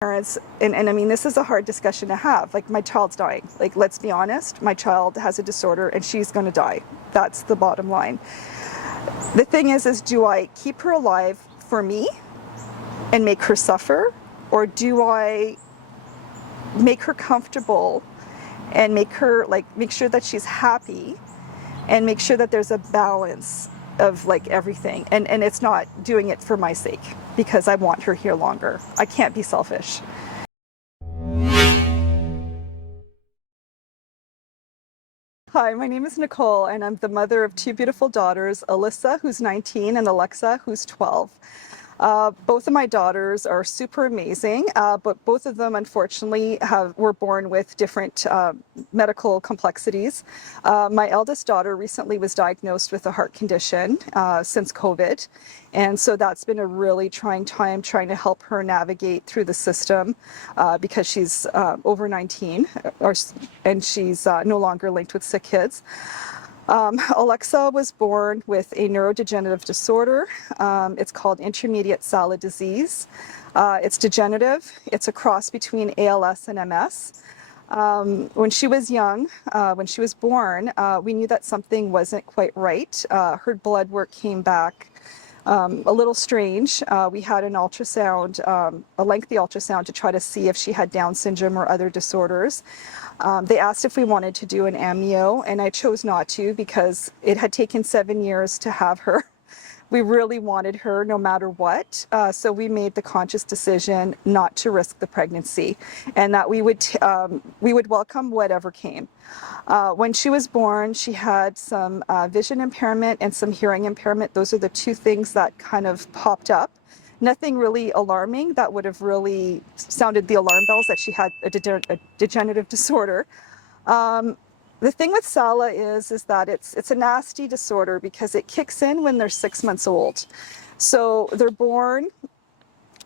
Parents, and I mean, this is a hard discussion to have. Like, my child's dying. Like, let's be honest, my child has a disorder and she's going to die. That's the bottom line. The thing is do I keep her alive for me and make her suffer, or do I make her comfortable and make her, like, make sure that she's happy and make sure that there's a balance of, like, everything, and it's not doing it for my sake because I want her here longer. I can't be selfish. Hi, my name is Nicole, and I'm the mother of two beautiful daughters, Alyssa, who's 19, and Alexa, who's 12. Both of my daughters are super amazing, but both of them, unfortunately, were born with different medical complexities. My eldest daughter recently was diagnosed with a heart condition since COVID, and so that's been a really trying time trying to help her navigate through the system because she's over 19, and she's no longer linked with sick kids. Alexa was born with a neurodegenerative disorder. It's called Intermediate Salla disease. It's degenerative. It's a cross between ALS and MS. When she was young, when she was born, we knew that something wasn't quite right. Her blood work came back a little strange. We had an ultrasound, a lengthy ultrasound, to try to see if she had Down syndrome or other disorders. They asked if we wanted to do an amnio, and I chose not to because it had taken 7 years to have her. We really wanted her no matter what, so we made the conscious decision not to risk the pregnancy, and that we would welcome whatever came. When she was born, she had some vision impairment and some hearing impairment. Those are the two things that kind of popped up. Nothing really alarming that would have really sounded the alarm bells that she had a degenerative disorder. The thing with Salla is that it's a nasty disorder because it kicks in when they're 6 months old. So they're born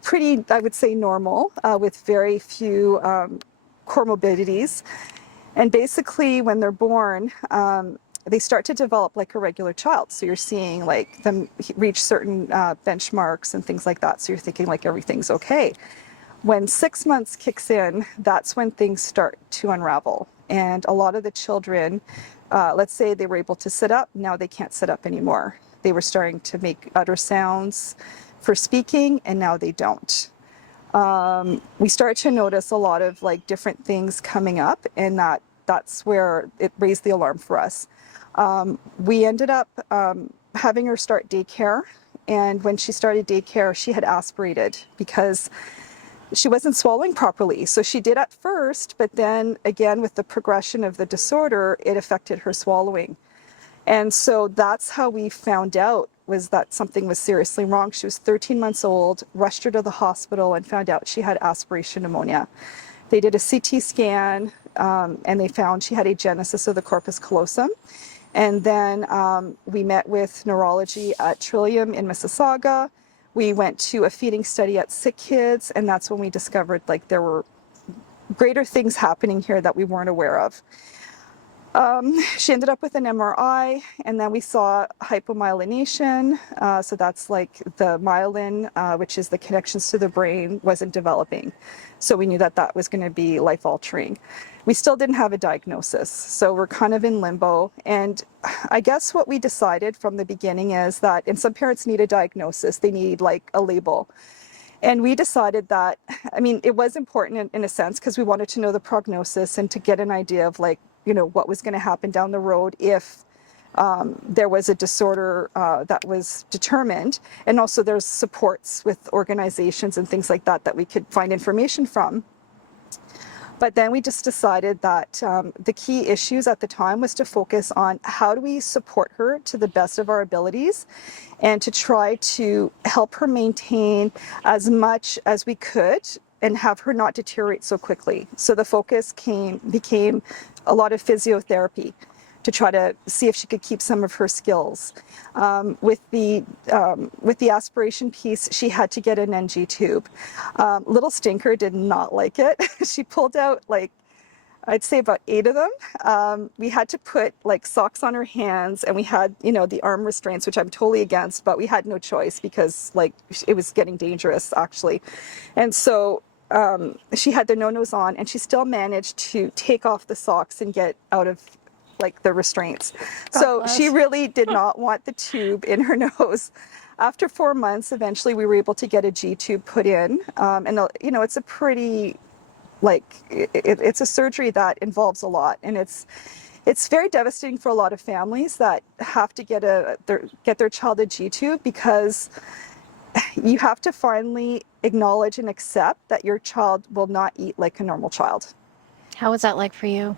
pretty, I would say, normal, with very few comorbidities. And basically, when they're born, they start to develop like a regular child. So you're seeing like them reach certain benchmarks and things like that. So you're thinking like everything's okay. When 6 months kicks in, that's when things start to unravel. And a lot of the children, let's say they were able to sit up, now they can't sit up anymore. They were starting to make utter sounds for speaking, and now they don't. We start to notice a lot of like different things coming up, and that's where it raised the alarm for us. We ended up having her start daycare, and when she started daycare, she had aspirated because she wasn't swallowing properly. So she did at first, but then again, with the progression of the disorder, it affected her swallowing. And so that's how we found out, was that something was seriously wrong. She was 13 months old, rushed her to the hospital and found out she had aspiration pneumonia. They did a CT scan, and they found she had agenesis of the corpus callosum. And then we met with neurology at Trillium in Mississauga. We went to a feeding study at Sick Kids, and that's when we discovered like there were greater things happening here that we weren't aware of. She ended up with an MRI, and then we saw hypomyelination. So that's like the myelin, which is the connections to the brain, wasn't developing. So we knew that that was going to be life-altering. We still didn't have a diagnosis, so we're kind of in limbo. And I guess what we decided from the beginning is that, and some parents need a diagnosis, they need like a label. And we decided that, I mean, it was important in a sense because we wanted to know the prognosis and to get an idea of like, you know, what was going to happen down the road if there was a disorder that was determined. And also there's supports with organizations and things like that that we could find information from. But then we just decided that the key issues at the time was to focus on how do we support her to the best of our abilities and to try to help her maintain as much as we could and have her not deteriorate so quickly. So the focus became a lot of physiotherapy to try to see if she could keep some of her skills. With the aspiration piece, she had to get an NG tube. Little Stinker did not like it. She pulled out like, I'd say about 8 of them. We had to put like socks on her hands, and we had, you know, the arm restraints, which I'm totally against, but we had no choice because like it was getting dangerous actually. And so she had the no-nos on, and she still managed to take off the socks and get out of like the restraints. So she really did not want the tube in her nose. After 4 months, eventually we were able to get a G tube put in, and you know, it's a pretty it's a surgery that involves a lot, and it's very devastating for a lot of families that have to get their child a G tube, because you have to finally acknowledge and accept that your child will not eat like a normal child. How was that like for you?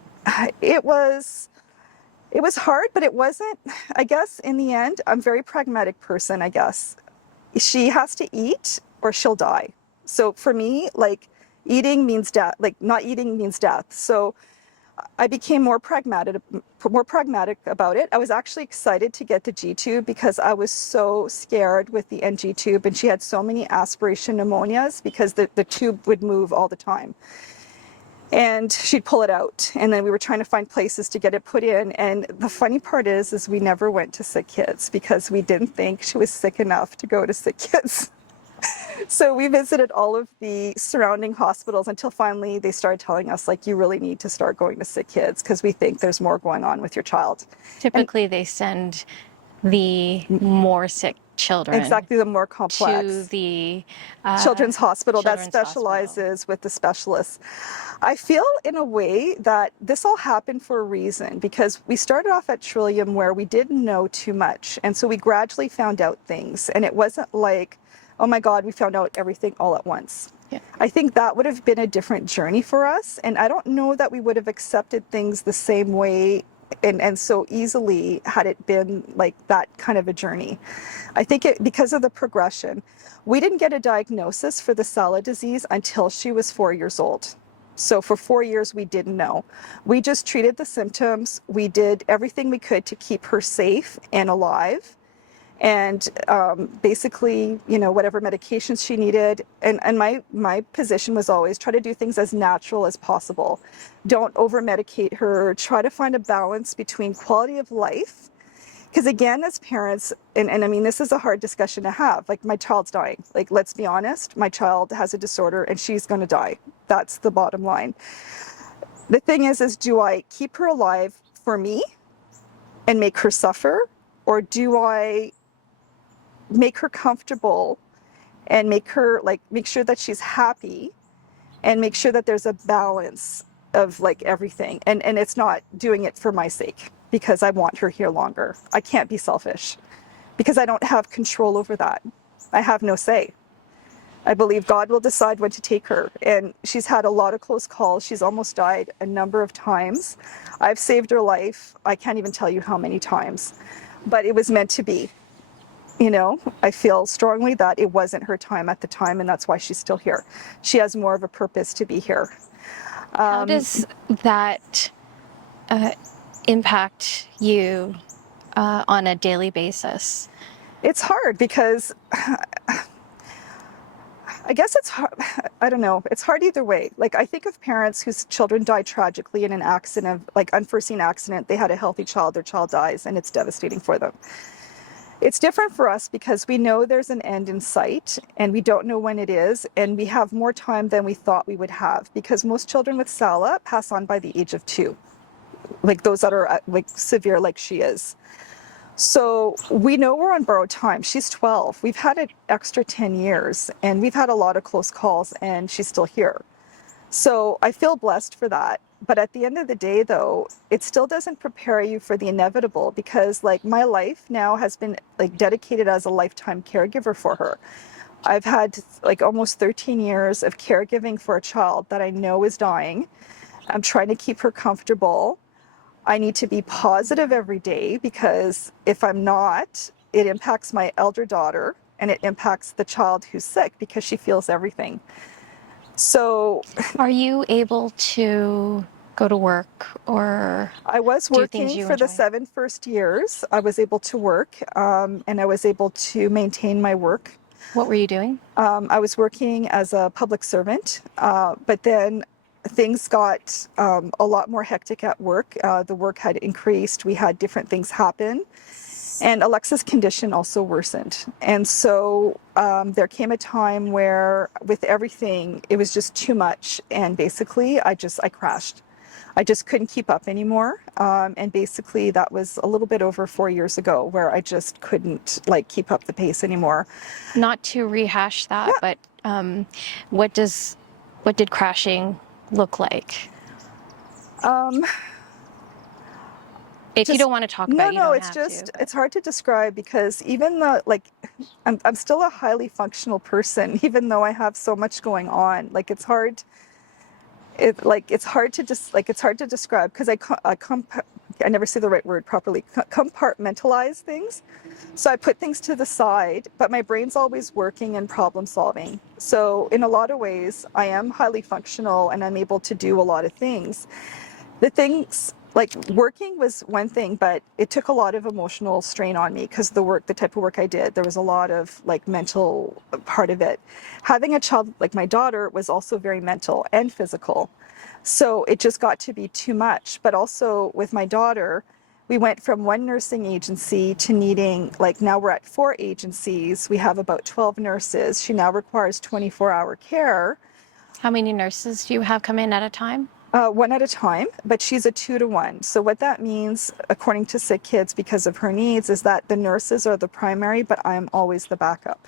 It was hard, but it wasn't, I guess in the end, I'm a very pragmatic person, I guess. She has to eat or she'll die. So for me, like, eating means death, like not eating means death. So I became more pragmatic about it. I was actually excited to get the G tube because I was so scared with the NG tube, and she had so many aspiration pneumonias because the tube would move all the time. And she'd pull it out, and then we were trying to find places to get it put in. And the funny part is we never went to sick kids because we didn't think she was sick enough to go to sick kids. So we visited all of the surrounding hospitals until finally they started telling us, like, you really need to start going to sick kids because we think there's more going on with your child. Typically, they send the more sick children. Exactly, the more complex. To the children's hospital that children's specializes with the specialists. I feel in a way that this all happened for a reason, because we started off at Trillium where we didn't know too much. And so we gradually found out things. And it wasn't like, oh my God, we found out everything all at once. Yeah. I think that would have been a different journey for us. And I don't know that we would have accepted things the same way and so easily had it been like that kind of a journey. I think because of the progression, we didn't get a diagnosis for the Salla disease until she was 4 years old. So for 4 years, we didn't know. We just treated the symptoms. We did everything we could to keep her safe and alive. And basically, you know, whatever medications she needed. And my position was always try to do things as natural as possible. Don't over-medicate her. Try to find a balance between quality of life. Because again, as parents, and I mean, this is a hard discussion to have. Like, my child's dying. Like, let's be honest. My child has a disorder and she's going to die. That's the bottom line. The thing is do I keep her alive for me and make her suffer? Or do I make her comfortable and make sure that she's happy and make sure that there's a balance of like everything, and it's not doing it for my sake because I want her here longer. I can't be selfish because I don't have control over that. I have no say. I believe God will decide when to take her, and she's had a lot of close calls. She's almost died a number of times. I've saved her life. I can't even tell you how many times, but it was meant to be. You know, I feel strongly that it wasn't her time at the time, and that's why she's still here. She has more of a purpose to be here. How does that impact you on a daily basis? It's hard because I guess it's hard. I don't know. It's hard either way. Like, I think of parents whose children die tragically in an accident, like unforeseen accident. They had a healthy child, their child dies, and it's devastating for them. It's different for us because we know there's an end in sight and we don't know when it is, and we have more time than we thought we would have, because most children with Salla pass on by the age of 2, like those that are like severe like she is. So we know we're on borrowed time. She's 12. We've had an extra 10 years and we've had a lot of close calls, and she's still here. So I feel blessed for that. But at the end of the day, though, it still doesn't prepare you for the inevitable, because like my life now has been like dedicated as a lifetime caregiver for her. I've had like almost 13 years of caregiving for a child that I know is dying. I'm trying to keep her comfortable. I need to be positive every day, because if I'm not, it impacts my elder daughter and it impacts the child who's sick because she feels everything. So are you able to go to work, or I was working for the 7 first years. I was able to work, and I was able to maintain my work. What were you doing? I was working as a public servant, but then things got a lot more hectic at work. The work had increased. We had different things happen. And Alexa's condition also worsened. And so there came a time where with everything, it was just too much. And basically I crashed. I just couldn't keep up anymore. And basically that was a little bit over 4 years ago where I just couldn't like keep up the pace anymore. Not to rehash that, Yeah. but what did crashing look like? If you don't want to talk about it, you don't it's have just, to. it's hard to describe because even the, like, I'm still a highly functional person, even though I have so much going on. Like, it's hard it's hard to describe because I never say the right word properly, compartmentalize things. So I put things to the side, but my brain's always working and problem solving. So in a lot of ways, I am highly functional and I'm able to do a lot of things. The things like working was one thing, but it took a lot of emotional strain on me because the type of work I did, there was a lot of like mental part of it. Having a child like my daughter was also very mental and physical. So it just got to be too much. But also with my daughter, we went from one nursing agency to needing, like now we're at 4 agencies. We have about 12 nurses. She now requires 24-hour care. How many nurses do you have come in at a time? One at a time, but she's a 2-to-1. So what that means, according to Sick Kids, because of her needs, is that the nurses are the primary, but I'm always the backup.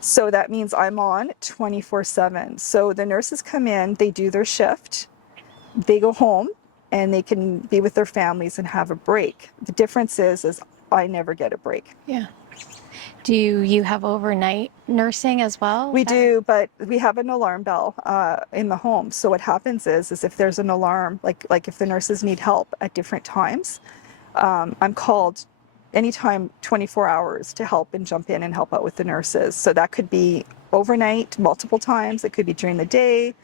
So that means I'm on 24/7. So the nurses come in, they do their shift, they go home, and they can be with their families and have a break. The difference is I never get a break. Yeah. Do you have overnight nursing as well? We do, but we have an alarm bell in the home. So what happens is if there's an alarm, like if the nurses need help at different times, I'm called anytime 24 hours to help and jump in and help out with the nurses. So that could be overnight, multiple times. It could be during the day.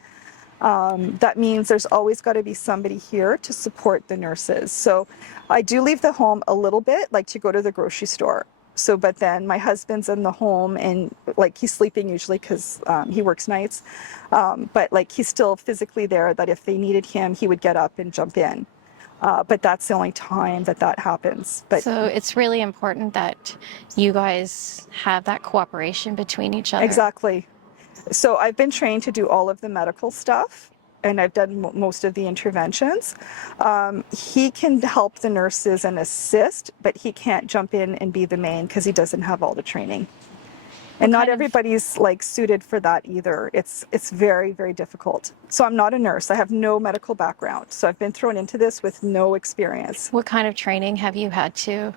That means there's always got to be somebody here to support the nurses. So I do leave the home a little bit, like to go to the grocery store. So, but then my husband's in the home and like he's sleeping usually because he works nights. But like he's still physically there that if they needed him, he would get up and jump in. But that's the only time that happens. But So it's really important that you guys have that cooperation between each other. exactly. So I've been trained to do all of the medical stuff and I've done most of the interventions. He can help the nurses and assist, but he can't jump in and be the main because he doesn't have all the training. And not everybody's like suited for that either. It's very, very difficult. So I'm not a nurse. I have no medical background. So I've been thrown into this with no experience. What kind of training have you had to?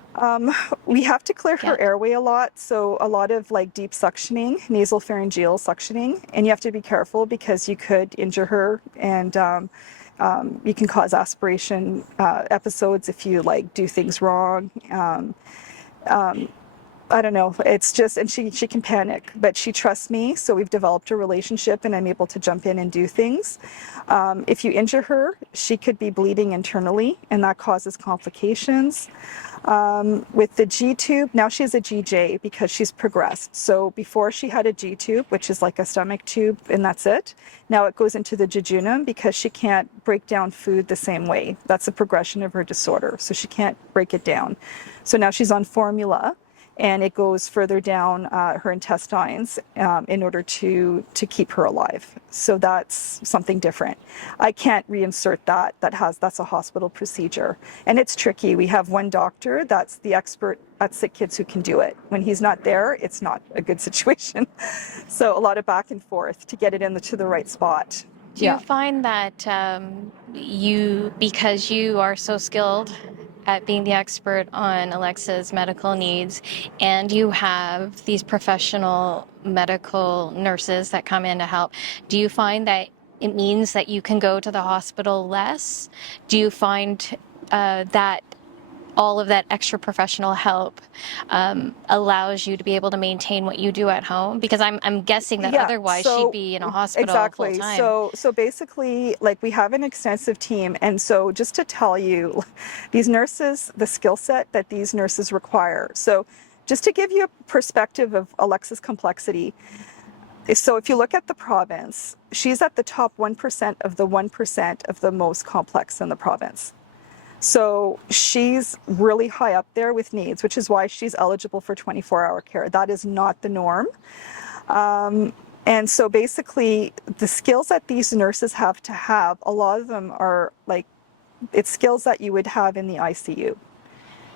We have to clear her airway a lot. So a lot of like deep suctioning, nasal pharyngeal suctioning. And you have to be careful because you could injure her and you can cause aspiration episodes if you like do things wrong. I don't know. It's just, and she can panic, but she trusts me. So we've developed a relationship and I'm able to jump in and do things. If you injure her, she could be bleeding internally and that causes complications. With the G-tube, now she has a GJ because she's progressed. So before she had a G-tube, which is like a stomach tube and that's it. Now it goes into the jejunum because she can't break down food the same way. That's a progression of her disorder. So she can't break it down. So now she's on formula. And it goes further down her intestines in order to keep her alive. So that's something different. I can't reinsert that. That's a hospital procedure. And it's tricky. We have one doctor that's the expert at Sick Kids who can do it. When he's not there, it's not a good situation. So a lot of back and forth to get it into the right spot. Do you find that because you are so skilled at being the expert on Alexa's medical needs, and you have these professional medical nurses that come in to help, do you find that it means that you can go to the hospital less? Do you find that all of that extra professional help allows you to be able to maintain what you do at home? Because I'm guessing that otherwise she'd be in a hospital full time. So basically, like we have an extensive team. And so just to tell you, these nurses, the skill set that these nurses require. So just to give you a perspective of Alexa's complexity. So if you look at the province, she's at the top 1% of the 1% of the most complex in the province. So she's really high up there with needs, which is why she's eligible for 24-hour care. That is not the norm. And so basically, the skills that these nurses have to have, a lot of them are like, it's skills that you would have in the ICU.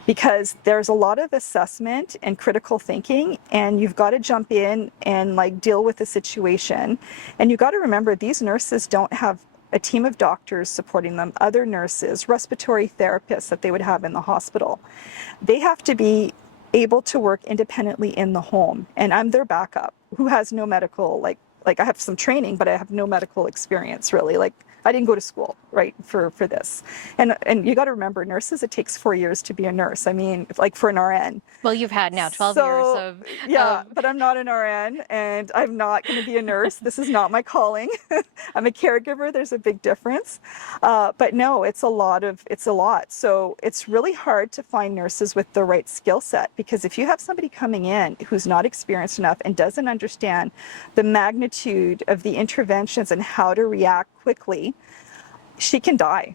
Because there's a lot of assessment and critical thinking, and you've got to jump in and like deal with the situation. And you've got to remember, these nurses don't have a team of doctors supporting them, other nurses, respiratory therapists that they would have in the hospital. They have to be able to work independently in the home, and I'm their backup, who has no medical, like I have some training, but I have no medical experience really. Like, I didn't go to school, right, for this. And you got to remember, nurses, it takes 4 years to be a nurse. I mean, like for an RN. Well, you've had now 12 years of Yeah, but I'm not an RN, and I'm not going to be a nurse. This is not my calling. I'm a caregiver. There's a big difference. But no, it's a lot. So it's really hard to find nurses with the right skill set, because if you have somebody coming in who's not experienced enough and doesn't understand the magnitude of the interventions and how to react quickly, she can die.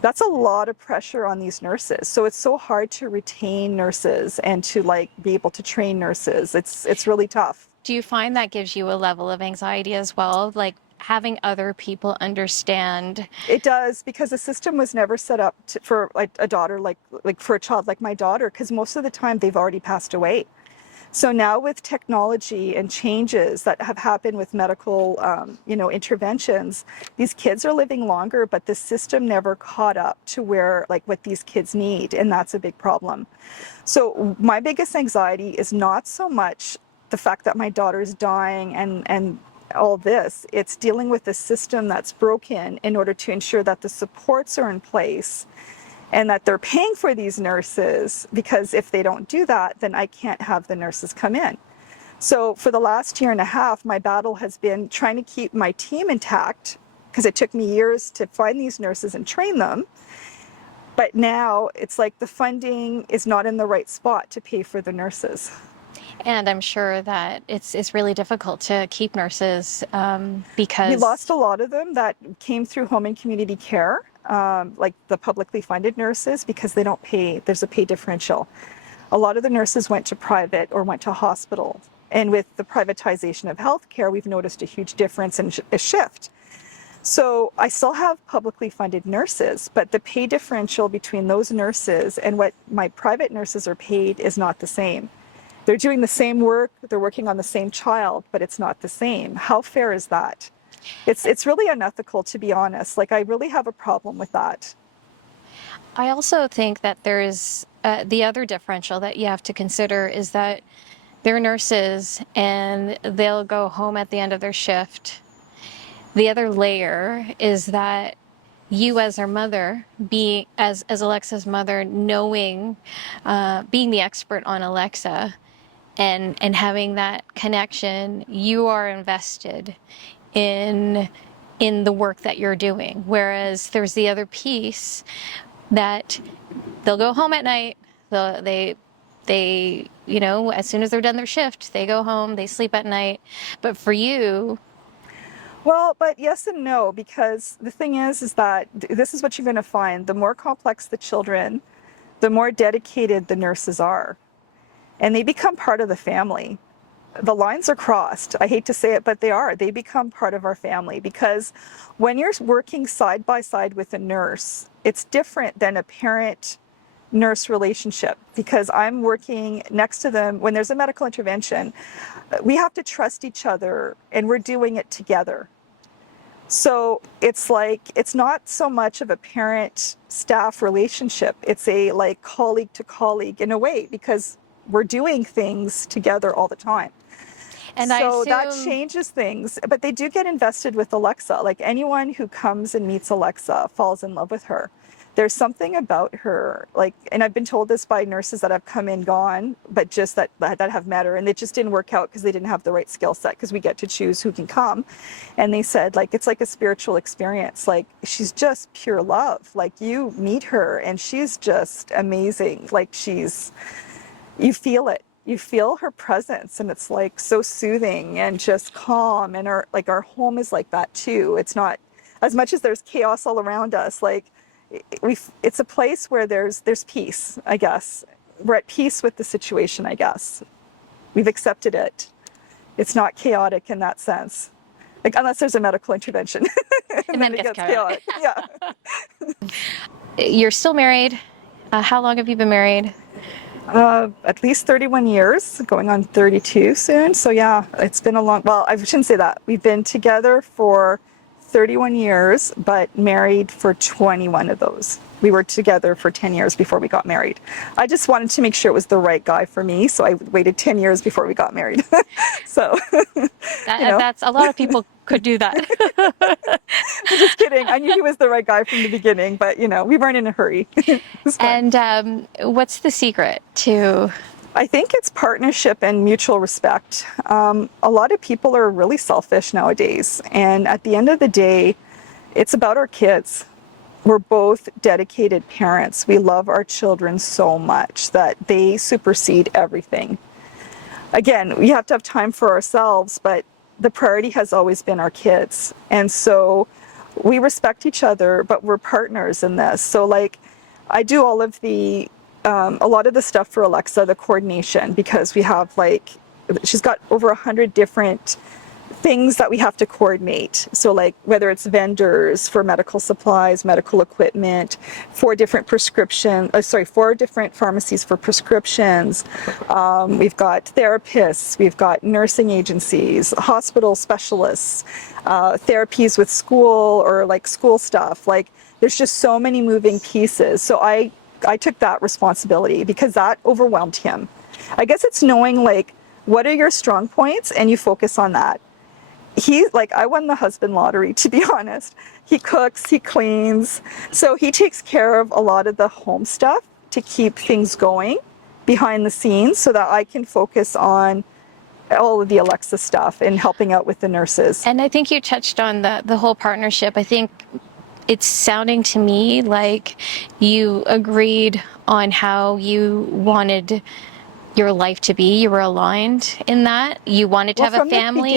That's a lot of pressure on these nurses. So it's so hard to retain nurses and to like be able to train nurses. It's really tough. Do you find that gives you a level of anxiety as well? Like having other people understand? It does, because the system was never set up for like a daughter, like for a child like my daughter, because most of the time they've already passed away. So now with technology and changes that have happened with medical, interventions, these kids are living longer, but the system never caught up to where, like, what these kids need, and that's a big problem. So my biggest anxiety is not so much the fact that my daughter is dying and all this. It's dealing with a system that's broken in order to ensure that the supports are in place and that they're paying for these nurses, because if they don't do that, then I can't have the nurses come in. So for the last year and a half, my battle has been trying to keep my team intact, because it took me years to find these nurses and train them. But now it's like the funding is not in the right spot to pay for the nurses. And I'm sure that it's really difficult to keep nurses because... We lost a lot of them that came through home and community care, like the publicly funded nurses, because they don't pay, there's a pay differential. A lot of the nurses went to private or went to hospital. And with the privatization of healthcare, we've noticed a huge difference and a shift. So I still have publicly funded nurses, but the pay differential between those nurses and what my private nurses are paid is not the same. They're doing the same work, they're working on the same child, but it's not the same. How fair is that? It's really unethical, to be honest. Like, I really have a problem with that. I also think that there's the other differential that you have to consider is that they're nurses and they'll go home at the end of their shift. The other layer is that you as her mother, being as Alexa's mother, knowing, being the expert on Alexa, and having that connection, you are invested in the work that you're doing. Whereas there's the other piece that they'll go home at night, they as soon as they're done their shift, they go home, they sleep at night. But for you... Well, but yes and no, because the thing is that this is what you're going to find. The more complex the children, the more dedicated the nurses are. And they become part of the family. The lines are crossed. I hate to say it, but they are. They become part of our family, because when you're working side by side with a nurse, it's different than a parent-nurse relationship, because I'm working next to them. When there's a medical intervention, we have to trust each other, and we're doing it together. So it's like, it's not so much of a parent-staff relationship. It's a like colleague to colleague in a way, because we're doing things together all the time. And so that changes things, but they do get invested with Alexa. Like, anyone who comes and meets Alexa falls in love with her. There's something about her, like, and I've been told this by nurses that have come and gone, but just that have met her, and it just didn't work out because they didn't have the right skill set, because we get to choose who can come. And they said, like, it's like a spiritual experience. Like, she's just pure love. Like, you meet her and she's just amazing. Like, you feel it. You feel her presence, and it's like so soothing and just calm. And our home is like that too. It's not, as much as there's chaos all around us, like, it's a place where there's peace, I guess. We're at peace with the situation, I guess. We've accepted it. It's not chaotic in that sense. Like, unless there's a medical intervention. And then it gets chaotic. Yeah. You're still married. How long have you been married? At least 31 years, going on 32 soon. So yeah, it's been a long, well, I shouldn't say that. We've been together for 31 years, but married for 21 of those. We were together for 10 years before we got married. I just wanted to make sure it was the right guy for me, so I waited 10 years before we got married. So, That's a lot of people could do that. I'm just kidding. I knew he was the right guy from the beginning, but we weren't in a hurry. And what's the secret to? I think it's partnership and mutual respect. A lot of people are really selfish nowadays, and at the end of the day, it's about our kids. We're both dedicated parents. We love our children so much that they supersede everything. Again, we have to have time for ourselves, but the priority has always been our kids. And so we respect each other, but we're partners in this. So like, I do all of a lot of the stuff for Alexa, the coordination, because we have she's got over 100 different things that we have to coordinate. So like whether it's vendors for medical supplies, medical equipment, 4 different pharmacies for prescriptions. We've got therapists, we've got nursing agencies, hospital specialists, therapies with school or like school stuff. Like there's just so many moving pieces. So I took that responsibility because that overwhelmed him. I guess it's knowing like, what are your strong points and you focus on that. I won the husband lottery, to be honest. He cooks, he cleans. So he takes care of a lot of the home stuff to keep things going behind the scenes so that I can focus on all of the Alexa stuff and helping out with the nurses. And I think you touched on the whole partnership. I think it's sounding to me like you agreed on how you wanted your life to be. You were aligned in that. You wanted to have a family.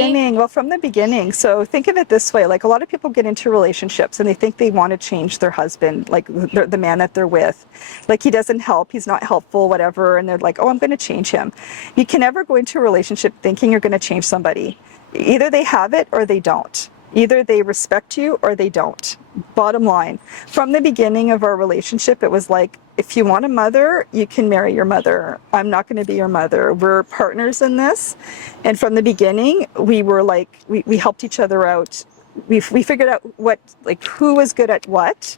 From the beginning. So think of it this way, like a lot of people get into relationships and they think they want to change their husband, like the man that they're with. Like he doesn't help, he's not helpful, whatever. And they're like, oh, I'm going to change him. You can never go into a relationship thinking you're going to change somebody. Either they have it or they don't. Either they respect you or they don't. Bottom line. From the beginning of our relationship, it was like, if you want a mother, you can marry your mother. I'm not going to be your mother. We're partners in this. And from the beginning, we were like, we helped each other out. We figured out who was good at what,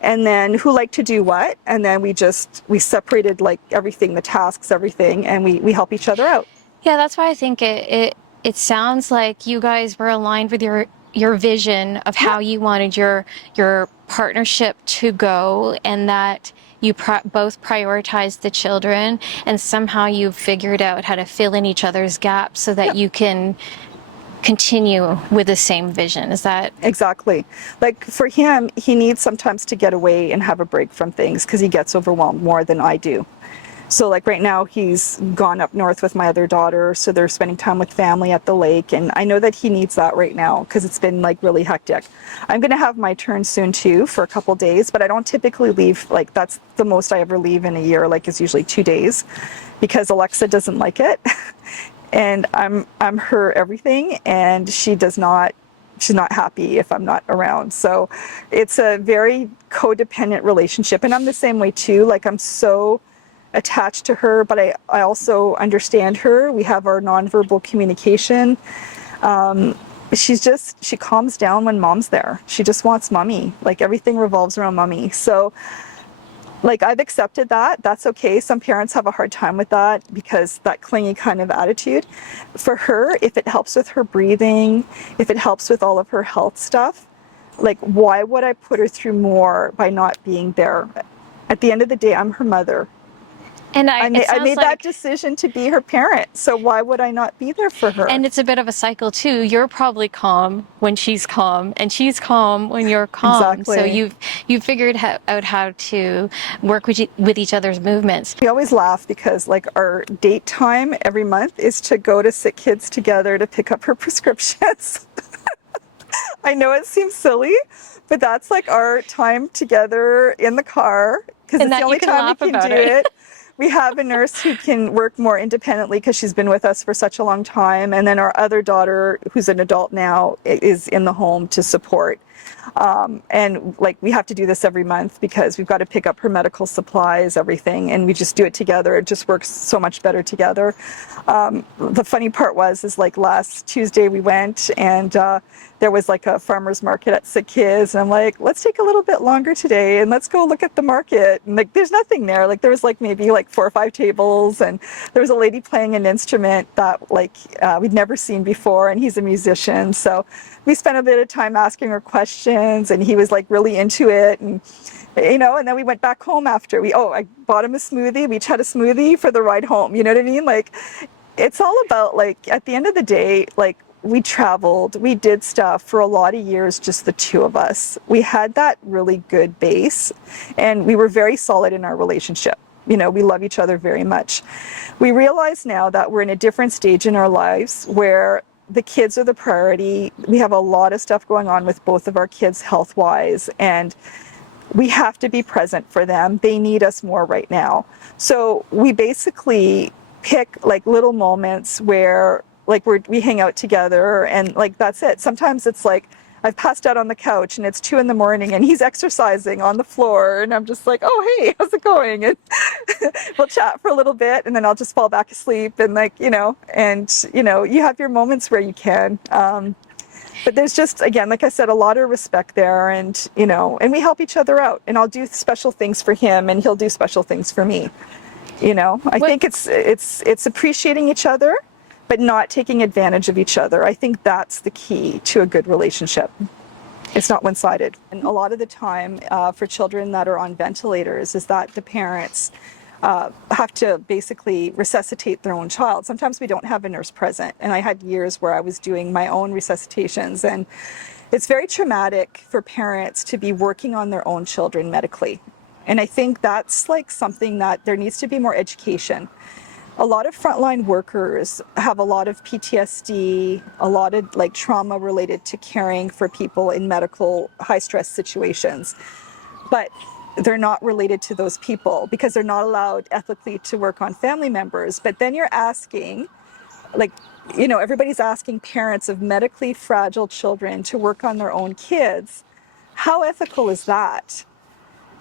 and then who liked to do what. And then we separated like everything, the tasks, everything, and we help each other out. Yeah, that's why I think it sounds like you guys were aligned with your vision of how you wanted your partnership to go, and that you both prioritized the children, and somehow you figured out how to fill in each other's gaps so that you can continue with the same vision. Is that exactly? Like for him, he needs sometimes to get away and have a break from things because he gets overwhelmed more than I do. So like right now he's gone up north with my other daughter, so they're spending time with family at the lake, and I know that he needs that right now because it's been like really hectic. I'm going to have my turn soon too for a couple days, but I don't typically leave, like that's the most I ever leave in a year, like it's usually 2 days because Alexa doesn't like it. And I'm her everything, and she's not happy if I'm not around. So it's a very codependent relationship, and I'm the same way too. Like I'm so attached to her, but I also understand her. We have our nonverbal communication. She calms down when mom's there. She just wants mommy. Like everything revolves around mommy. So like I've accepted that. That's okay. Some parents have a hard time with that because that clingy kind of attitude. For her, if it helps with her breathing, if it helps with all of her health stuff, like why would I put her through more by not being there? At the end of the day, I'm her mother. And I made that decision to be her parent, so why would I not be there for her? And it's a bit of a cycle too. You're probably calm when she's calm, and she's calm when you're calm. Exactly. So you've figured out how to work with each other's movements. We always laugh because like our date time every month is to go to sick kids together to pick up her prescriptions. I know it seems silly, but that's like our time together in the car because And it's the that you only can time we laugh can about do it. it. We have a nurse who can work more independently because she's been with us for such a long time. And then our other daughter, who's an adult now, is in the home to support. And like we have to do this every month because we've got to pick up her medical supplies, everything, and we just do it together. It just works so much better together. The funny part is like last Tuesday we went and there was like a farmer's market at Sick Kids, and I'm like, let's take a little bit longer today and let's go look at the market. And like, there's nothing there. Like there was like maybe like 4 or 5 tables, and there was a lady playing an instrument that like we'd never seen before, and he's a musician. So we spent a bit of time asking her questions, and he was like really into it. And and then we went back home after I bought him a smoothie. We each had a smoothie for the ride home. You know what I mean? Like, it's all about like, at the end of the day, like we traveled, we did stuff for a lot of years, just the two of us. We had that really good base, and we were very solid in our relationship. We love each other very much. We realize now that we're in a different stage in our lives where the kids are the priority. We have a lot of stuff going on with both of our kids health-wise, and we have to be present for them. They need us more right now. So we basically pick like little moments where like we hang out together, and like that's it. Sometimes it's like I've passed out on the couch and it's 2 a.m. and he's exercising on the floor, and I'm just like, oh hey, how's it going? And we'll chat for a little bit, and then I'll just fall back asleep, and you have your moments where you can. But there's just, again, like I said, a lot of respect there, and and we help each other out, and I'll do special things for him and he'll do special things for me. I think it's appreciating each other, but not taking advantage of each other. I think that's the key to a good relationship. It's not one-sided. And a lot of the time for children that are on ventilators is that the parents have to basically resuscitate their own child. Sometimes we don't have a nurse present. And I had years where I was doing my own resuscitations. And it's very traumatic for parents to be working on their own children medically. And I think that's like something that there needs to be more education. A lot of frontline workers have a lot of PTSD, a lot of like trauma related to caring for people in medical high stress situations. But they're not related to those people because they're not allowed ethically to work on family members. But then you're asking, like, everybody's asking parents of medically fragile children to work on their own kids. How ethical is that?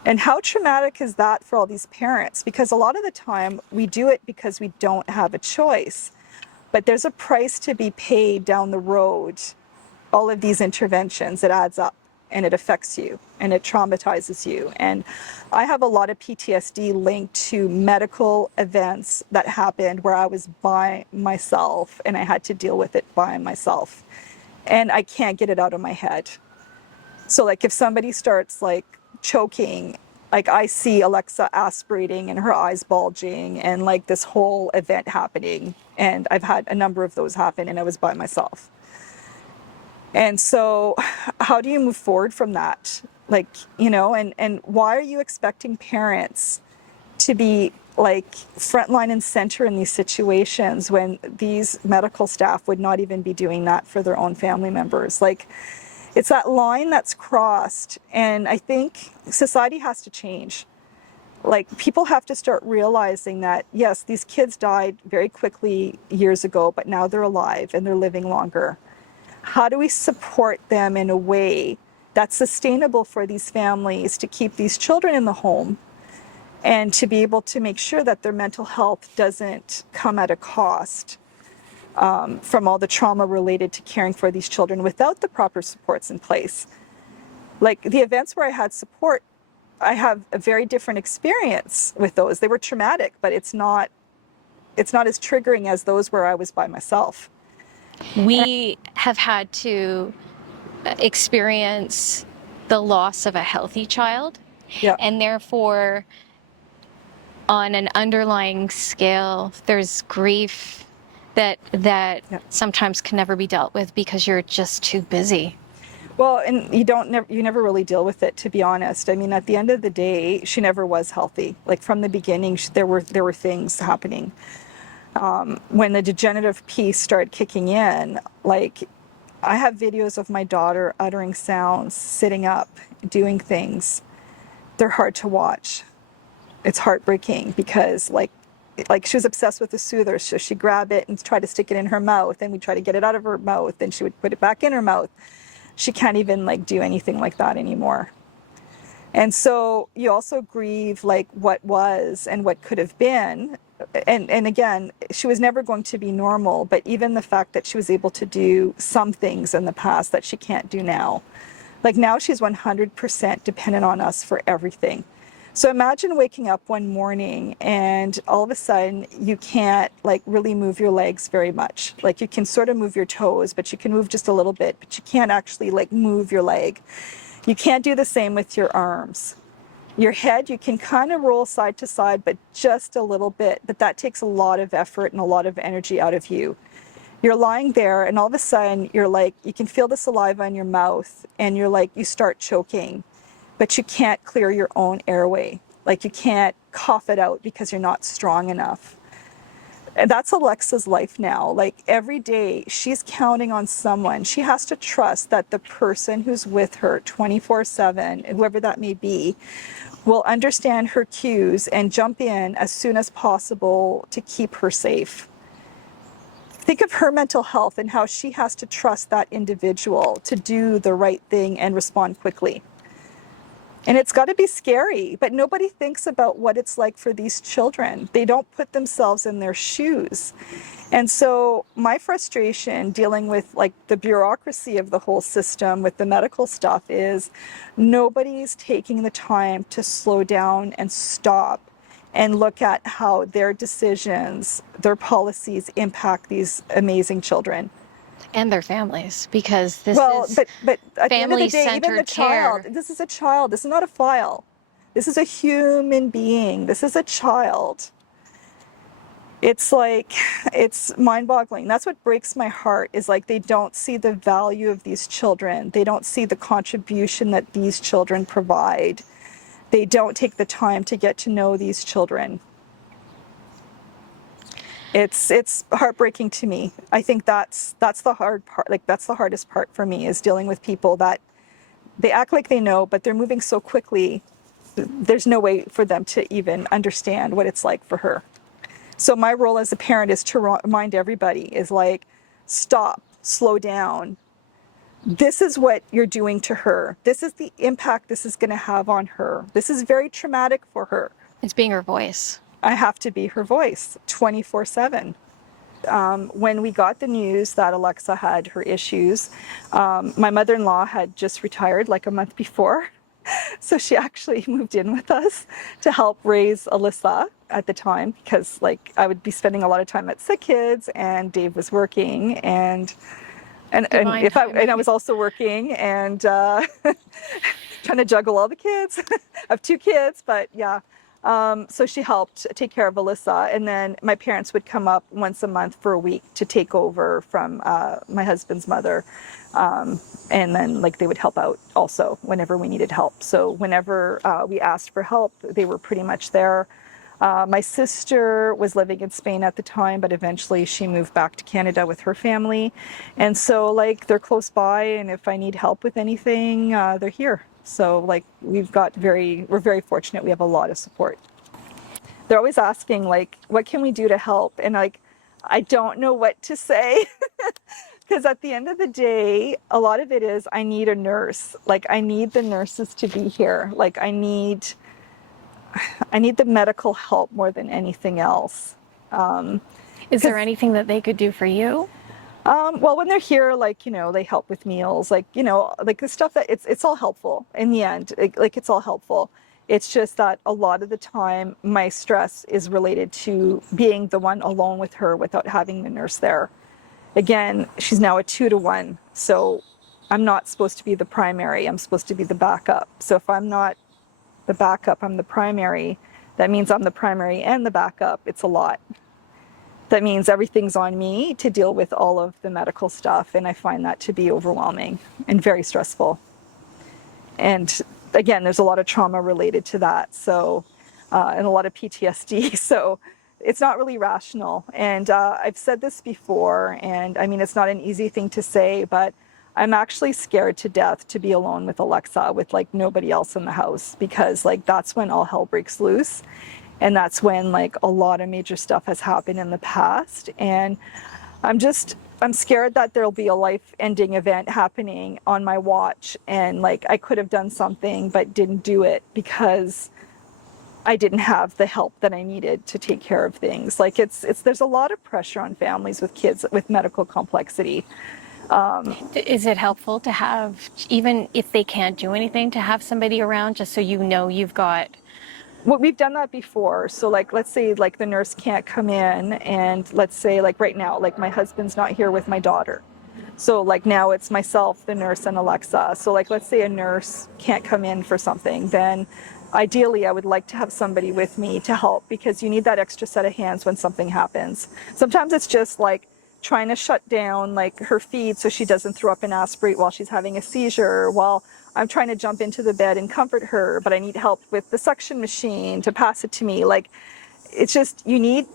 And how traumatic is that for all these parents? Because a lot of the time we do it because we don't have a choice. But there's a price to be paid down the road. All of these interventions, it adds up, and it affects you, and it traumatizes you. And I have a lot of PTSD linked to medical events that happened where I was by myself and I had to deal with it by myself. And I can't get it out of my head. So like if somebody starts like choking, like I see Alexa aspirating and her eyes bulging and like this whole event happening. And I've had a number of those happen, and I was by myself. And so how do you move forward from that? Like, and why are you expecting parents to be like frontline and center in these situations when these medical staff would not even be doing that for their own family members? Like, it's that line that's crossed, and I think society has to change. Like, people have to start realizing that, yes, these kids died very quickly years ago, but now they're alive and they're living longer. How do we support them in a way that's sustainable for these families to keep these children in the home and to be able to make sure that their mental health doesn't come at a cost? From all the trauma related to caring for these children without the proper supports in place. Like the events where I had support, I have a very different experience with those. They were traumatic, but it's not as triggering as those where I was by myself. We have had to experience the loss of a healthy child, Yeah. and therefore on an underlying scale there's grief that Yeah. sometimes can never be dealt with because you're just too busy. Well, and you never really deal with it, to be honest. I mean, at the end of the day, she never was healthy. Like from the beginning, there were things happening. When the degenerative piece started kicking in, like I have videos of my daughter uttering sounds, sitting up, doing things. They're hard to watch. It's heartbreaking because like she was obsessed with the soother, so she'd grab it and try to stick it in her mouth, and we'd try to get it out of her mouth, and she would put it back in her mouth. She can't even like do anything like that anymore. And so you also grieve like what was and what could have been. And again, she was never going to be normal, but even the fact that she was able to do some things in the past that she can't do now. Like now she's 100% dependent on us for everything. So imagine waking up one morning and all of a sudden you can't like really move your legs very much. Like you can sort of move your toes, but you can move just a little bit, but you can't actually like move your leg. You can't do the same with your arms. Your head, you can kind of roll side to side, but just a little bit. But that takes a lot of effort and a lot of energy out of you. You're lying there and all of a sudden you're like, you can feel the saliva in your mouth and you're like, you start choking, but you can't clear your own airway. Like you can't cough it out because you're not strong enough. And that's Alexa's life now. Like every day she's counting on someone. She has to trust that the person who's with her 24/7, whoever that may be, will understand her cues and jump in as soon as possible to keep her safe. Think of her mental health and how she has to trust that individual to do the right thing and respond quickly. And it's got to be scary, but nobody thinks about what it's like for these children. They don't put themselves in their shoes. And so my frustration dealing with like the bureaucracy of the whole system with the medical stuff is nobody's taking the time to slow down and stop and look at how their decisions, their policies impact these amazing children. And their families, because this Well, is but at the end of the day, even family-centered the child, care. this is a child. This is not a file. This is a human being. This is a child. It's like, it's mind-boggling. That's what breaks my heart is like they don't see the value of these children. They don't see the contribution that these children provide. They don't take the time to get to know these children. It's heartbreaking to me. I think that's the hard part. Like that's the hardest part for me is dealing with people that they act like they know, but they're moving so quickly. There's no way for them to even understand what it's like for her. So my role as a parent is to remind everybody is like, stop, slow down. This is what you're doing to her. This is the impact this is going to have on her. This is very traumatic for her. It's being her voice. I have to be her voice 24/7. When we got the news that Alexa had her issues, my mother-in-law had just retired like a month before. So she actually moved in with us to help raise Alyssa at the time because like I would be spending a lot of time at Sick Kids and Dave was working and I was also working and trying to juggle all the kids. I have 2 kids, but yeah. So she helped take care of Alyssa, and then my parents would come up once a month for a week to take over from my husband's mother, and then like they would help out also whenever we needed help. So whenever we asked for help, they were pretty much there. My sister was living in Spain at the time, but eventually she moved back to Canada with her family, and so like they're close by, and if I need help with anything, they're here. So like we're very fortunate. We have a lot of support. They're always asking like, what can we do to help? And like, I don't know what to say because at the end of the day, a lot of it is I need a nurse. Like I need the nurses to be here. Like I need the medical help more than anything else. Is there anything that they could do for you? Well, when they're here, like, you know, they help with meals, like, you know, like the stuff that it's all helpful in the end, like it's all helpful. It's just that a lot of the time my stress is related to being the one alone with her without having the nurse there. Again, she's now a 2-to-1. So I'm not supposed to be the primary. I'm supposed to be the backup. So if I'm not the backup, I'm the primary. That means I'm the primary and the backup. It's a lot. That means everything's on me to deal with all of the medical stuff, and I find that to be overwhelming and very stressful. And again, there's a lot of trauma related to that, so and a lot of PTSD, so it's not really rational. And I've said this before, and I mean, it's not an easy thing to say, but I'm actually scared to death to be alone with Alexa, with like nobody else in the house, because like that's when all hell breaks loose. And that's when like a lot of major stuff has happened in the past. And I'm scared that there'll be a life-ending event happening on my watch, and like I could have done something but didn't do it because I didn't have the help that I needed to take care of things. Like there's a lot of pressure on families with kids with medical complexity. Is it helpful to have, even if they can't do anything, to have somebody around just so you know you've got? Well, we've done that before. So like, let's say like the nurse can't come in, and let's say like right now, like my husband's not here with my daughter. So like now it's myself, the nurse, and Alexa. So like, let's say a nurse can't come in for something, then ideally I would like to have somebody with me to help, because you need that extra set of hands when something happens. Sometimes it's just like trying to shut down like her feed so she doesn't throw up and aspirate while she's having a seizure, while I'm trying to jump into the bed and comfort her, but I need help with the suction machine to pass it to me. Like, it's just, you need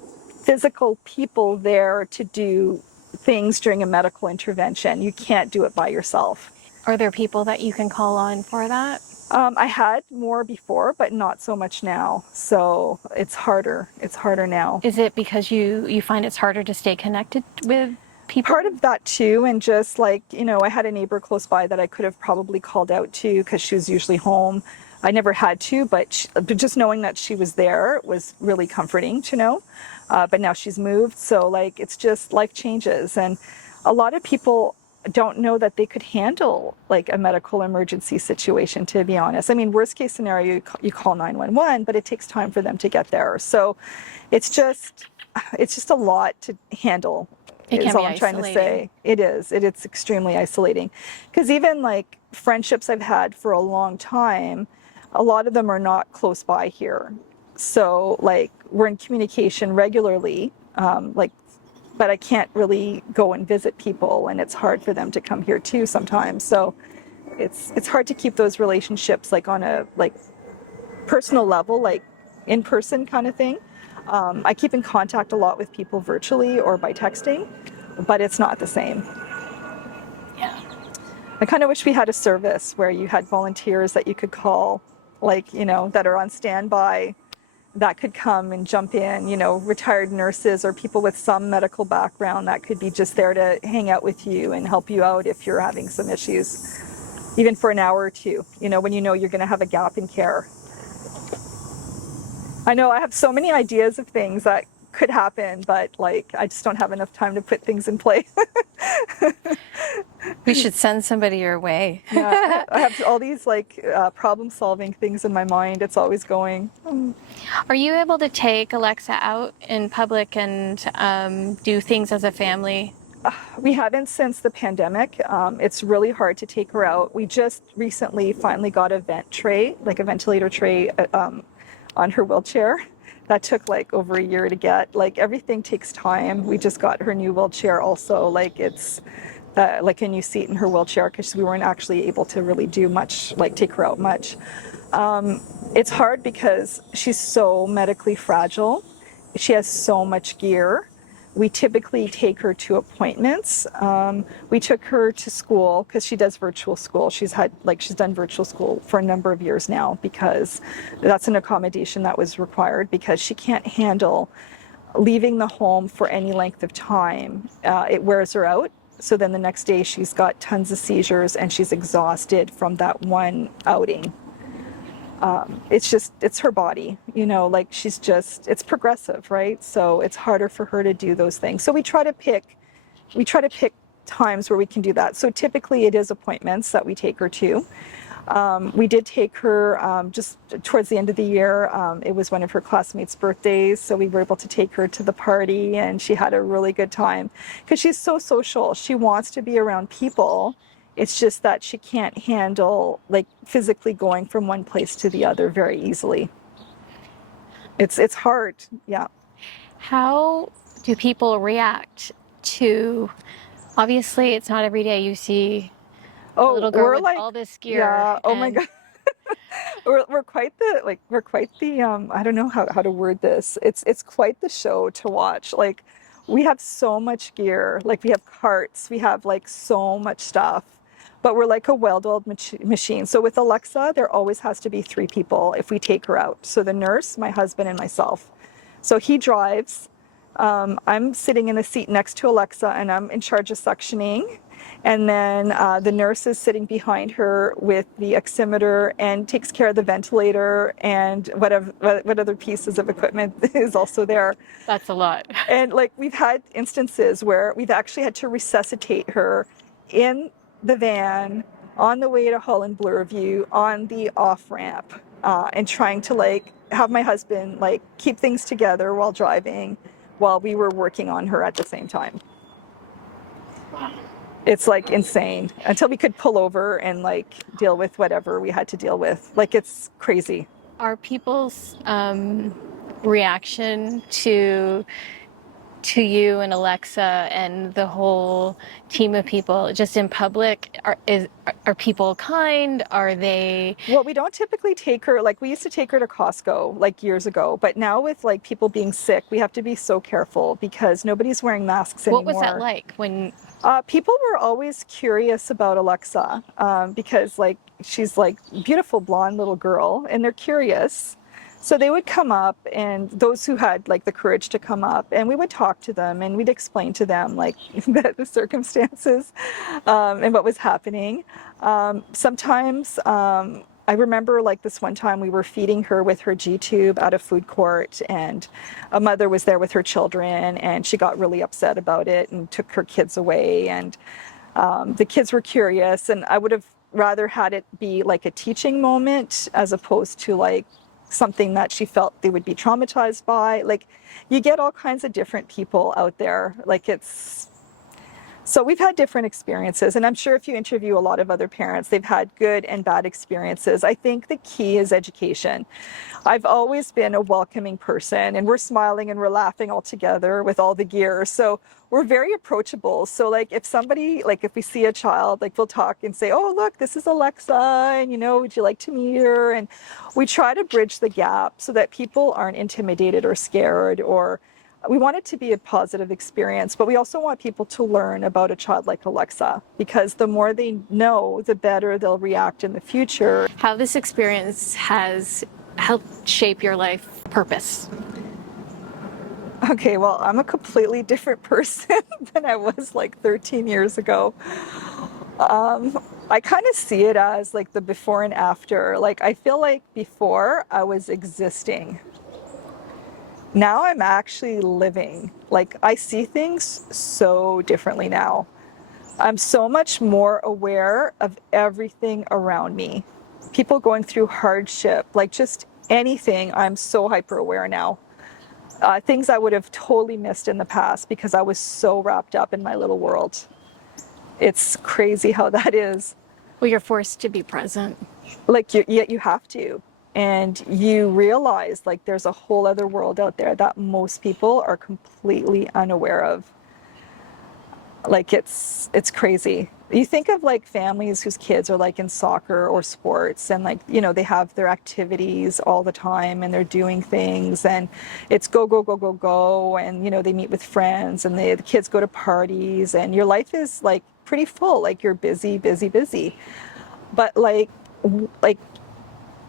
physical people there to do things during a medical intervention. You can't do it by yourself. Are there people that you can call on for that? I had more before, but not so much now. So it's harder. It's harder now. Is it because you find it's harder to stay connected with people? Part of that too, and just like, I had a neighbor close by that I could have probably called out to because she was usually home. I never had to, but just knowing that she was there was really comforting to know. But now she's moved, so like it's just life changes, and a lot of people don't know that they could handle like a medical emergency situation, to be honest. I mean, worst case scenario, you call 911, but it takes time for them to get there. So it's just a lot to handle. It Is can all be I'm trying to isolating. say. It is. It's extremely isolating. Because even like friendships I've had for a long time, a lot of them are not close by here. So like we're in communication regularly, but I can't really go and visit people, and it's hard for them to come here too sometimes. So it's hard to keep those relationships like on a like personal level, like in person kind of thing. I keep in contact a lot with people virtually or by texting, but it's not the same. Yeah. I kind of wish we had a service where you had volunteers that you could call, like, that are on standby, that could come and jump in, retired nurses or people with some medical background that could be just there to hang out with you and help you out if you're having some issues, even for an hour or two, when you're going to have a gap in care. I know I have so many ideas of things that could happen, but like I just don't have enough time to put things in place. We should send somebody your way. Yeah, I have all these like problem-solving things in my mind. It's always going. Are you able to take Alexa out in public and do things as a family? We haven't since the pandemic. It's really hard to take her out. We just recently finally got a vent tray, like a ventilator tray, on her wheelchair. That took like over a year to get. Like everything takes time. We just got her new wheelchair also. Like it's like a new seat in her wheelchair because we weren't actually able to really do much, like take her out much. It's hard because she's so medically fragile. She has so much gear. We typically take her to appointments. We took her to school because she does virtual school. She's done virtual school for a number of years now because that's an accommodation that was required because she can't handle leaving the home for any length of time. It wears her out. So then the next day she's got tons of seizures and she's exhausted from that one outing. It's her body, like it's progressive, right? So it's harder for her to do those things. So we try to pick times where we can do that. So typically it is appointments that we take her to. We did take her just towards the end of the year. It was one of her classmates' birthdays, so we were able to take her to the party, and she had a really good time because she's so social. She wants to be around people. It's just that she can't handle like physically going from one place to the other very easily. It's hard, yeah. How do people react to, obviously it's not every day you see a little girl with all this gear. Yeah, oh my God. we're quite the I don't know how to word this. It's quite the show to watch. Like we have so much gear. Like we have carts, we have like so much stuff. but we're like a well-oiled machine. So with Alexa, there always has to be 3 people if we take her out. So the nurse, my husband, and myself. So he drives. I'm sitting in the seat next to Alexa, and I'm in charge of suctioning. And then the nurse is sitting behind her with the oximeter and takes care of the ventilator and what other pieces of equipment is also there. That's a lot. And like we've had instances where we've actually had to resuscitate her in the van on the way to Holland Bloorview on the off ramp, and trying to like have my husband like keep things together while driving, while we were working on her at the same time. It's like insane until we could pull over and like deal with whatever we had to deal with. Like it's crazy. Are people's reaction to you and Alexa and the whole team of people just in public, are people kind? Are they? Well, we don't typically take her, like we used to take her to Costco like years ago, but now with like people being sick, we have to be so careful because nobody's wearing masks anymore. What was that like when? People were always curious about Alexa, because like she's like beautiful blonde little girl, and they're curious. So they would come up, and those who had like the courage to come up, and we would talk to them, and we'd explain to them like the circumstances, and what was happening. Sometimes I remember like this one time we were feeding her with her G-tube at a food court, and a mother was there with her children, and she got really upset about it and took her kids away, and the kids were curious, and I would have rather had it be like a teaching moment as opposed to like something that she felt they would be traumatized by. Like you get all kinds of different people out there. Like so we've had different experiences, and I'm sure if you interview a lot of other parents, they've had good and bad experiences. I think the key is education. I've always been a welcoming person, and we're smiling and we're laughing all together with all the gear. So we're very approachable. So like if somebody, like if we see a child, like we'll talk and say, oh, look, this is Alexa, and would you like to meet her? And we try to bridge the gap so that people aren't intimidated or scared, or we want it to be a positive experience, but we also want people to learn about a child like Alexa, because the more they know, the better they'll react in the future. How this experience has helped shape your life purpose? Okay, well, I'm a completely different person than I was like 13 years ago. I kind of see it as like the before and after. Like I feel like before I was existing. Now I'm actually living. Like I see things so differently now. I'm so much more aware of everything around me. People going through hardship, like just anything, I'm so hyper aware now. Things I would have totally missed in the past because I was so wrapped up in my little world. It's crazy how that is. Well, you're forced to be present. Like yet you have to. And you realize like there's a whole other world out there that most people are completely unaware of. Like it's crazy. You think of like families whose kids are like in soccer or sports, and like they have their activities all the time, and they're doing things, and it's go go go go go, and they meet with friends, and the kids go to parties, and your life is like pretty full. Like you're busy, but like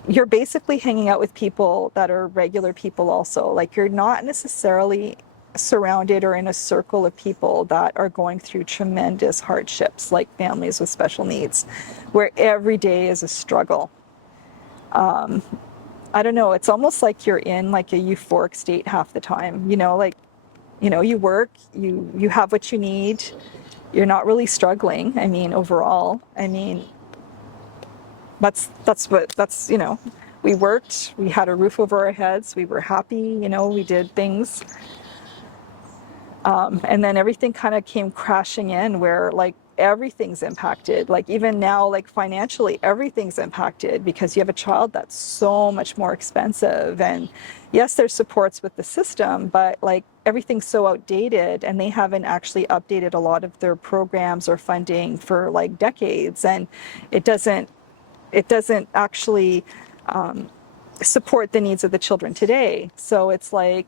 you're basically hanging out with people that are regular people also. Like you're not necessarily surrounded or in a circle of people that are going through tremendous hardships, like families with special needs, where every day is a struggle. I don't know, it's almost like you're in like a euphoric state half the time, like, you work, you have what you need, you're not really struggling. I mean, overall, that's we worked, we had a roof over our heads, we were happy, we did things. And then everything kind of came crashing in where like everything's impacted. Like even now, like financially, everything's impacted because you have a child that's so much more expensive. And yes, there's supports with the system, but like everything's so outdated, and they haven't actually updated a lot of their programs or funding for like decades. And it doesn't actually support the needs of the children today. So it's like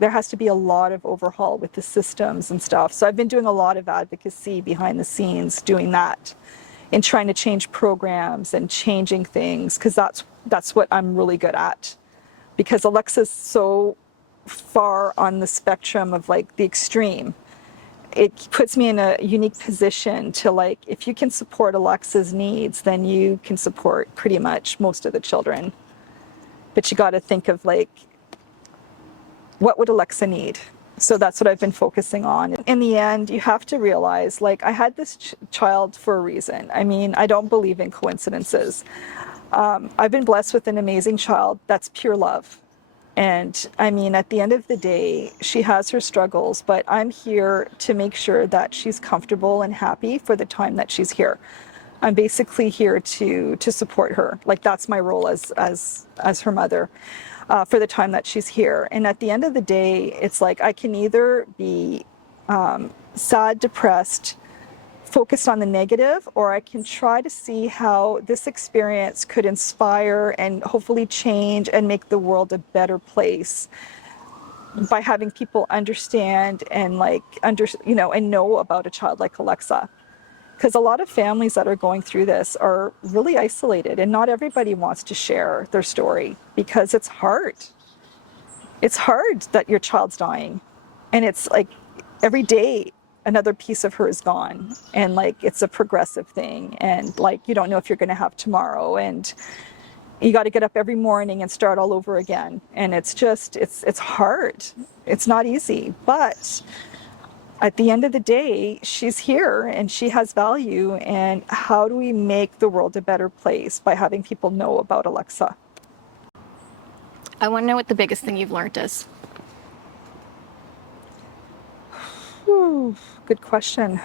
there has to be a lot of overhaul with the systems and stuff. So I've been doing a lot of advocacy behind the scenes doing that. in trying to change programs and changing things, because that's what I'm really good at. Because Alexa's so far on the spectrum of like the extreme, it puts me in a unique position to like, if you can support Alexa's needs, then you can support pretty much most of the children. But you got to think of like, what would Alexa need? So that's what I've been focusing on. In the end, you have to realize, like, I had this child for a reason. I mean, I don't believe in coincidences. I've been blessed with an amazing child. That's pure love. And I mean, at the end of the day, she has her struggles, but I'm here to make sure that she's comfortable and happy for the time that she's here. I'm basically here to support her. Like, that's my role as her mother for the time that she's here. And at the end of the day, it's like I can either be sad, depressed, focused on the negative, or I can try to see how this experience could inspire and hopefully change and make the world a better place by having people understand and like and know about a child like Alexa. Because a lot of families that are going through this are really isolated, and not everybody wants to share their story because it's hard. It's hard that your child's dying, and it's like every day another piece of her is gone, and like it's a progressive thing, and like you don't know if you're going to have tomorrow, and you got to get up every morning and start all over again, and it's just it's hard. It's not easy, but at the end of the day, she's here and she has value. And how do we make the world a better place? By having people know about Alexa. I want to know what the biggest thing you've learned is. Whew, good question.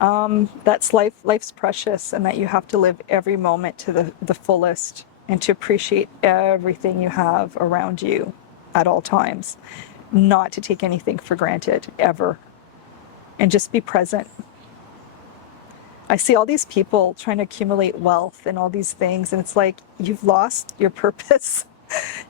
That's life's precious, and that you have to live every moment to the fullest, and to appreciate everything you have around you at all times. Not to take anything for granted, ever. And just be present. I see all these people trying to accumulate wealth and all these things, and it's like, you've lost your purpose.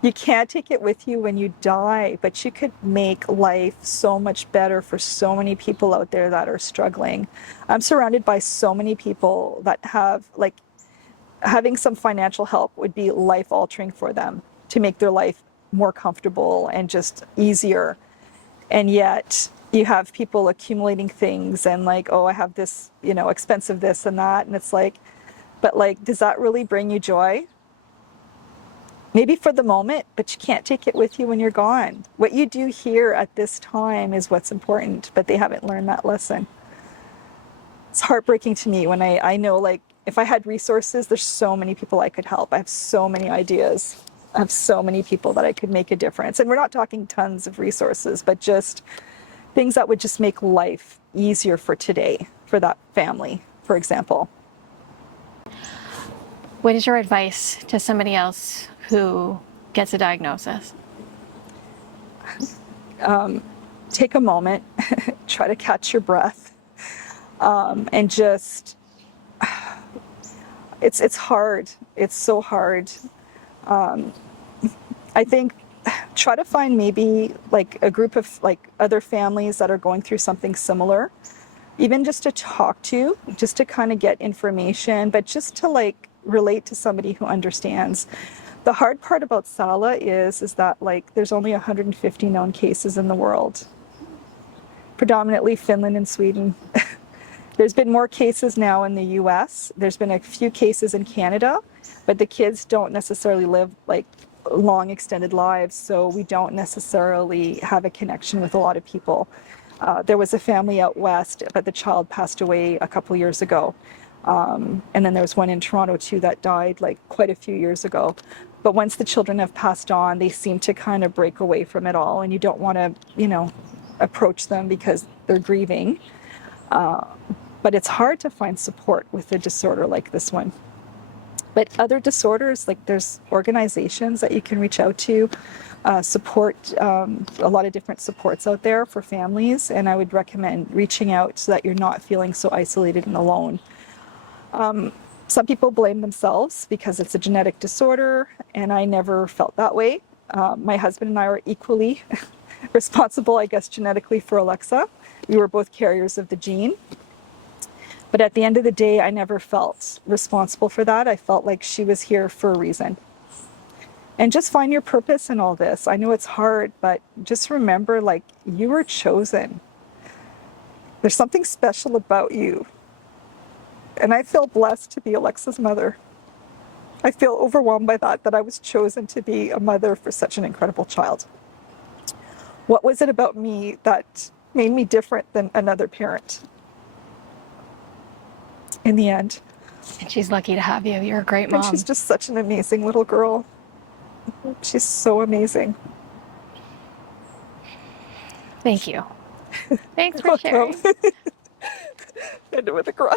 You can't take it with you when you die, but you could make life so much better for so many people out there that are struggling. I'm surrounded by so many people that have, like, having some financial help would be life-altering for them, to make their life more comfortable and just easier. And yet you have people accumulating things and like, oh, I have this, expensive this and that. And it's like, but like, does that really bring you joy? Maybe for the moment, but you can't take it with you when you're gone. What you do here at this time is what's important, but they haven't learned that lesson. It's heartbreaking to me when I know, like, if I had resources, there's so many people I could help. I have so many ideas. I have so many people that I could make a difference. And we're not talking tons of resources, but just things that would just make life easier for today, for that family, for example. What is your advice to somebody else who gets a diagnosis? Take a moment, try to catch your breath, and just, it's hard. It's so hard. I think try to find maybe like a group of like other families that are going through something similar, even just to talk to, just to kind of get information, but just to like relate to somebody who understands. The hard part about Salla is that like there's only 150 known cases in the world, predominantly Finland and Sweden. There's been more cases now in the US. There's been a few cases in Canada, but the kids don't necessarily live like long extended lives, so we don't necessarily have a connection with a lot of people. There was a family out west, but the child passed away a couple years ago. And then there was one in Toronto too that died like quite a few years ago. But once the children have passed on, they seem to kind of break away from it all, and you don't want to, approach them because they're grieving. But it's hard to find support with a disorder like this one. But other disorders, like there's organizations that you can reach out to, support, a lot of different supports out there for families. And I would recommend reaching out so that you're not feeling so isolated and alone. Some people blame themselves because it's a genetic disorder, and I never felt that way. My husband and I are equally responsible, I guess, genetically for Alexa. We were both carriers of the gene. But at the end of the day, I never felt responsible for that. I felt like she was here for a reason. And just find your purpose in all this. I know it's hard, but just remember, like, you were chosen. There's something special about you. And I feel blessed to be Alexa's mother. I feel overwhelmed by that I was chosen to be a mother for such an incredible child. What was it about me that made me different than another parent? In the end. And she's lucky to have you. You're a great mom. And she's just such an amazing little girl. She's so amazing. Thank you. Thanks for sharing. End it with a cry.